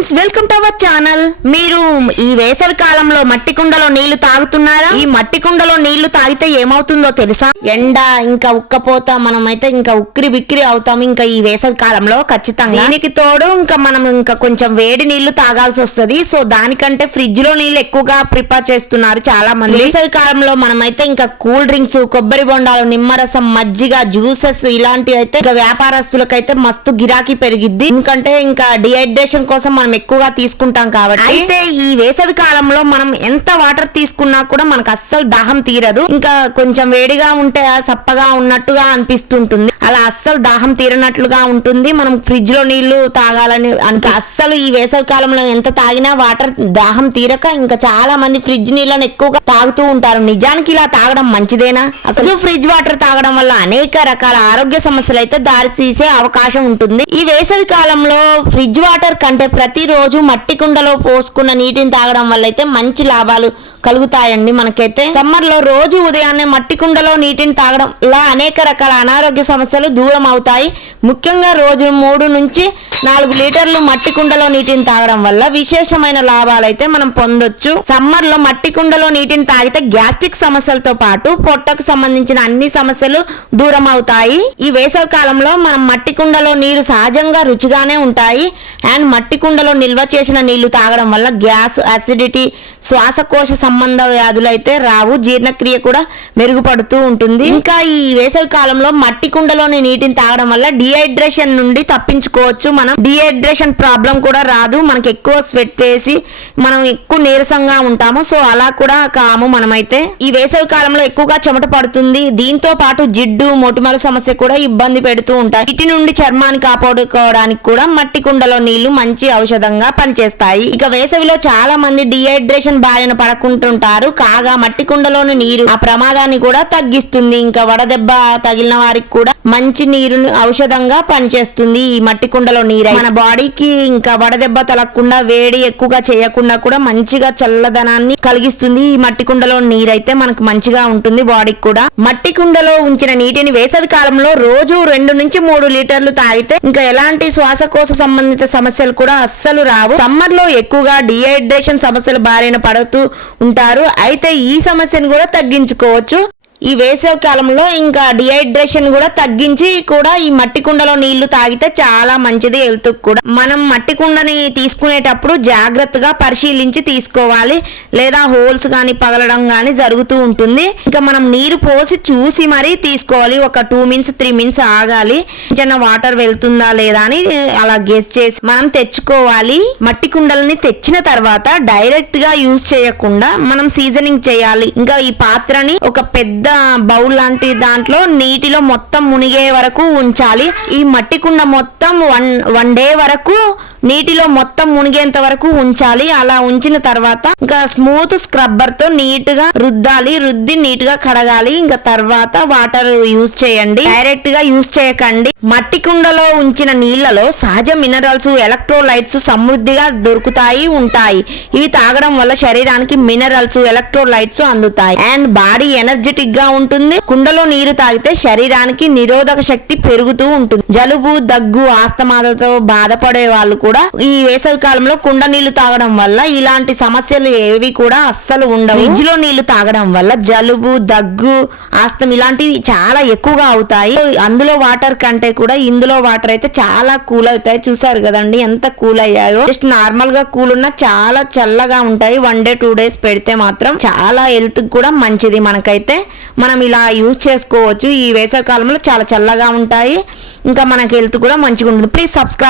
Friends, welcome to our channel. మీరు ఈ వేసవి కాలంలో మట్టి కుండలో నీళ్లు తాగుతున్నారా? ఈ మట్టి కుండలో నీళ్లు తాగితే ఏమవుతుందో తెలుసా? ఎండ ఇంకా ఉక్కపోత, మనమైతే ఇంకా ఉక్కిరి బిక్కిరి అవుతాం ఇంకా ఈ వేసవి కాలంలో ఖచ్చితంగా. దీనికి తోడు ఇంకా మనం ఇంకా కొంచెం వేడి నీళ్లు తాగాల్సి వస్తుంది. సో దానికంటే ఫ్రిడ్జ్ లో నీళ్లు ఎక్కువగా ప్రిపేర్ చేస్తున్నారు చాలా మంది. వేసవి కాలంలో మనమైతే ఇంకా కూల్ డ్రింక్స్, కొబ్బరి బొండాలు, నిమ్మరసం, మజ్జిగ, జ్యూసెస్ ఇలాంటివి అయితే ఇంకా వ్యాపారస్తులకైతే మస్తు గిరాకీ పెరిగిద్ది. ఎందుకంటే ఇంకా డిహైడ్రేషన్ కోసం మనం ఎక్కువగా తీసుకుంటాం కాబట్టి. అయితే ఈ వేసవి కాలంలో మనం ఎంత వాటర్ తీసుకున్నా కూడా మనకు అస్సలు దాహం తీరదు. ఇంకా కొంచెం వేడిగా ఉంటే సప్పగా ఉన్నట్టుగా అనిపిస్తుంటుంది. అలా అస్సలు దాహం తీరనట్లుగా ఉంటుంది. మనం ఫ్రిడ్జ్ లో నీళ్లు తాగాలని అస్సలు ఈ వేసవి కాలంలో ఎంత తాగినా వాటర్ దాహం తీరక ఇంకా చాలా మంది ఫ్రిడ్జ్ నీళ్ళని ఎక్కువగా తాగుతూ ఉంటారు. నిజానికి ఇలా తాగడం మంచిదేనా? అసలు ఫ్రిడ్జ్ వాటర్ తాగడం వల్ల అనేక రకాల ఆరోగ్య సమస్యలు అయితే దారి తీసే అవకాశం ఉంటుంది. ఈ వేసవి కాలంలో ఫ్రిడ్జ్ వాటర్ కంటే ప్రతిరోజు మట్టి కుండలో పోసుకున్న నీటిని తాగడం వల్ల అయితే మంచి లాభాలు కలుగుతాయండి. మనకైతే సమ్మర్ లో రోజు ఉదయాన్నే మట్టి కుండలో నీటిని తాగడం వల్ల అనేక రకాల అనారోగ్య సమస్యలు దూరం అవుతాయి. ముఖ్యంగా రోజు 3 నుంచి 4 లీటర్లు మట్టి కుండలో నీటిని తాగడం వల్ల విశేషమైన లాభాలు అయితే మనం పొందొచ్చు. సమ్మర్ లో మట్టి కుండలో నీటిని తాగితే గ్యాస్ట్రిక్ సమస్యలతో పాటు పొట్టకు సంబంధించిన అన్ని సమస్యలు దూరం అవుతాయి. ఈ వేసవి కాలంలో మనం మట్టి కుండలో నీరు సహజంగా రుచిగానే ఉంటాయి. అండ్ మట్టి కుండలో నిల్వ చేసిన నీళ్లు తాగడం వల్ల గ్యాస్, అసిడిటీ, శ్వాసకోశ సంబంధ వ్యాధులు అయితే రావు. జీర్ణక్రియ కూడా మెరుగుపడుతూ ఉంటుంది. ఇంకా ఈ వేసవి కాలంలో మట్టి కుండలోని నీటిని తాగడం వల్ల డిహైడ్రేషన్ నుండి తప్పించుకోవచ్చు. మనం డిహైడ్రేషన్ ప్రాబ్లం కూడా రాదు. మనకి ఎక్కువ స్వెట్ వేసి మనం ఎక్కువ నీరసంగా ఉంటాము. సో అలా కూడా కాము మనమైతే. ఈ వేసవి కాలంలో ఎక్కువగా చెమట పడుతుంది. దీంతో పాటు జిడ్డు, మొటిమల సమస్య కూడా ఇబ్బంది పెడుతూ ఉంటాయి. వీటి నుండి చర్మాన్ని కాపాడుకోవడానికి కూడా మట్టి కుండలో నీళ్లు మంచి ఔషధంగా పనిచేస్తాయి. ఇక వేసవిలో చాలా మంది డిహైడ్రేషన్ బారిన పడుకుంటుంటారు. కాగా మట్టి కుండలోని నీరు ఆ ప్రమాదాన్ని కూడా తగ్గిస్తుంది. ఇంకా వడదెబ్బ తగిలిన వారికి కూడా మంచి నీరును ఔషధంగా పనిచేస్తుంది. ఈ మట్టి కుండలో నీరు మన బాడీకి ఇంకా వడదెబ్బ తలగకుండా, వేడి ఎక్కువగా చేయకుండా కూడా మంచిగా చల్లదనాన్ని కలిగిస్తుంది. ఈ మట్టి కుండలో నీరైతే మనకు మంచిగా ఉంటుంది బాడీకి కూడా. మట్టి కుండలో ఉంచిన నీటిని వేసవి కాలంలో రోజు 2 నుంచి 3 లీటర్లు తాగితే ఇంకా ఎలాంటి శ్వాసకోశ సంబంధిత సమస్యలు కూడా అస్సలు రావు. సమ్మర్ లో ఎక్కువగా డిహైడ్రేషన్ సమస్యలు బారిన పడుతూ ఉంటారు. అయితే ఈ సమస్యను కూడా తగ్గించుకోవచ్చు. ఈ వేసవి కాలంలో ఇంకా డిహైడ్రేషన్ కూడా తగ్గించి కూడా ఈ మట్టి కుండలో నీళ్లు తాగితే చాలా మంచిది హెల్త్ కూడా. మనం మట్టి కుండని తీసుకునేటప్పుడు జాగ్రత్తగా పరిశీలించి తీసుకోవాలి. లేదా హోల్స్ గాని పగలడం గాని జరుగుతూ ఉంటుంది. ఇంకా మనం నీరు పోసి చూసి మరీ తీసుకోవాలి. ఒక 2 మినిట్స్ 3 మినిట్స్ ఆగాలి. చిన్న వాటర్ వెళ్తుందా లేదా అని అలా గెస్ చేసి మనం తెచ్చుకోవాలి. మట్టి కుండలని తెచ్చిన తర్వాత డైరెక్ట్ గా యూజ్ చేయకుండా మనం సీజనింగ్ చేయాలి. ఇంకా ఈ పాత్రని ఒక పెద్ద బౌల్ లాంటి దాంట్లో నీటిలో మొత్తం మునిగే వరకు ఉంచాలి. ఈ మట్టి కుండ మొత్తం వన్ డే వరకు నీటిలో మొత్తం మునిగేంత వరకు ఉంచాలి. అలా ఉంచిన తర్వాత ఇంకా స్మూత్ స్క్రబ్బర్ తో నీట్ గా రుద్దాలి. రుద్ది నీట్ గా కడగాలి. ఇంకా తర్వాత వాటర్ యూజ్ చేయండి. డైరెక్ట్ గా యూజ్ చేయకండి. మట్టి కుండలో ఉంచిన నీళ్లలో సహజ మినరల్స్, ఎలక్ట్రోలైట్స్ సమృద్ధిగా దొరుకుతాయి ఉంటాయి. ఇవి తాగడం వల్ల శరీరానికి మినరల్స్, ఎలక్ట్రోలైట్స్ అందుతాయి. అండ్ బాడీ ఎనర్జెటిక్ గా ఉంటుంది. కుండలో నీరు తాగితే శరీరానికి నిరోధక శక్తి పెరుగుతూ ఉంటుంది. జలుబు, దగ్గు, ఆస్తమాలతో బాధపడే వాళ్ళు కూడా ఈ వేసవి కాలంలో కుండ నీళ్లు తాగడం వల్ల ఇలాంటి సమస్యలు ఏవి కూడా అస్సలు ఉండవు. ఫ్రిడ్జ్ లో నీళ్లు తాగడం వల్ల జలుబు, దగ్గు, ఆస్తం ఇలాంటివి చాలా ఎక్కువగా అవుతాయి. అందులో వాటర్ కంటే కూడా ఇందులో వాటర్ అయితే చాలా కూల్ అవుతాయి. చూసారు కదండి ఎంత కూల్ అయ్యాయో. జస్ట్ నార్మల్ గా కూల్ ఉన్నా చాలా చల్లగా ఉంటాయి. 1 డే 2 డేస్ పెడితే మాత్రం చాలా హెల్త్ కూడా మంచిది. మనకైతే మనం ఇలా యూజ్ చేసుకోవచ్చు. ఈ వేసవి కాలంలో చాలా చల్లగా ఉంటాయి. ఇంకా మనకి హెల్త్ కూడా మంచిగా ఉంటుంది. Please subscribe.